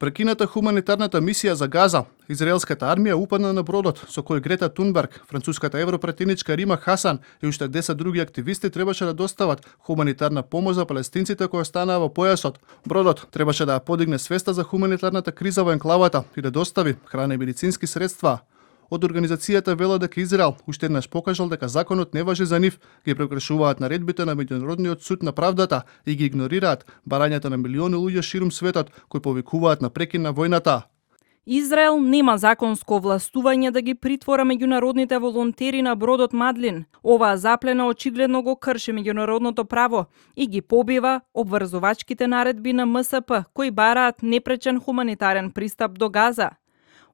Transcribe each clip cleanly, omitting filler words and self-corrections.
Прекината хуманитарната мисија за Газа, израелската армија упадна на бродот со кој Грета Тунберг, француската европратеничка Рима Хасан и уште 10 други активисти требаше да достават хуманитарна помош за палестинците кои останаа во појасот. Бродот требаше да ја подигне свеста за хуманитарната криза во енклавата и да достави храна и медицински средства. Од организацијата велат дека Израел уште еднаш покажал дека законот не важи за нив, ги прекршуваат наредбите на Меѓународниот суд на правдата и ги игнорираат барањата на милиони луѓе ширум светот кои повикуваат на прекин на војната. Израел нема законско овластување да ги притвора меѓународните волонтери на бродот Мадлин. Оваа заплена очигледно го крши меѓународното право и ги побива обврзувачките наредби на МСП кои бараат непречен хуманитарен пристап до Газа.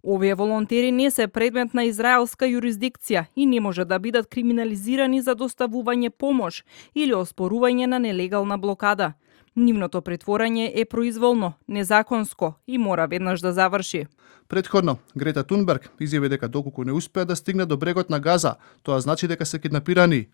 Овие волонтери не се предмет на израелска юрисдикција и не може да бидат криминализирани за доставување помош или оспорување на нелегална блокада. Нивното претворање е произволно, незаконско и мора веднаш да заврши. Претходно, Грета Тунберг изјави дека доколку не успеа да стигнат до брегот на Газа, тоа значи дека се киднапирани.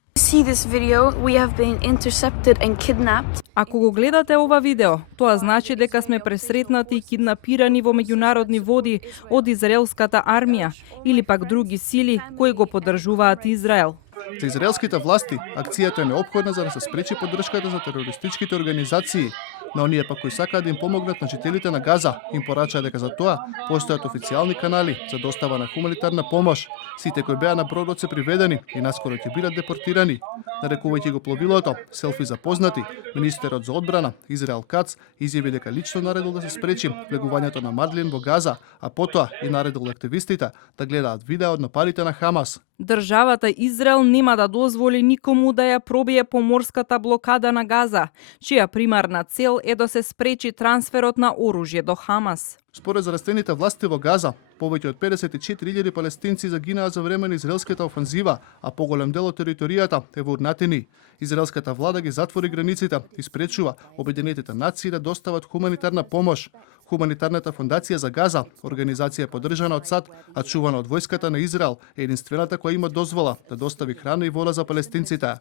Ако го гледате ова видео, тоа значи дека сме пресретнати и киднапирани во меѓународни води од израелската армија или пак други сили кои го поддржуваат Израел. За израелските власти, акцијата е неопходна за да се спречи поддршката за терористичките организации. На оние пак кои сакаат да им помогнат на жителите на Газа, им порачаа дека за тоа постојат официјални канали за достава на хуманитарна помош. Сите кои беа на бродот се приведени и наскоро ќе бидат депортирани. Нарекувајќи го пловилото селфи за познати, министерот за одбрана Израел Кац изјави дека лично наредил да се спречи влегувањето на Мадлин во Газа, а потоа и наредил активистите да гледаат видеа од нападите на Хамас. Државата Израел нема да дозволи никому да ја пробие поморската блокада на Газа, чија примарна цел е да се спречи трансферот на оружје до Хамас. Според зарастените власти во Газа, повеќе од 54.000 палестинци загинаа за време на израелската офанзива, а поголем дел од територијата е во урнатини. Израелската влада ги затвори границите и спречува Обединетите нации да достават хуманитарна помош. Хуманитарната фондација за Газа, организација поддржана од САД, а чувана од војската на Израел, е единствената која има дозвола да достави храна и вода за палестинците.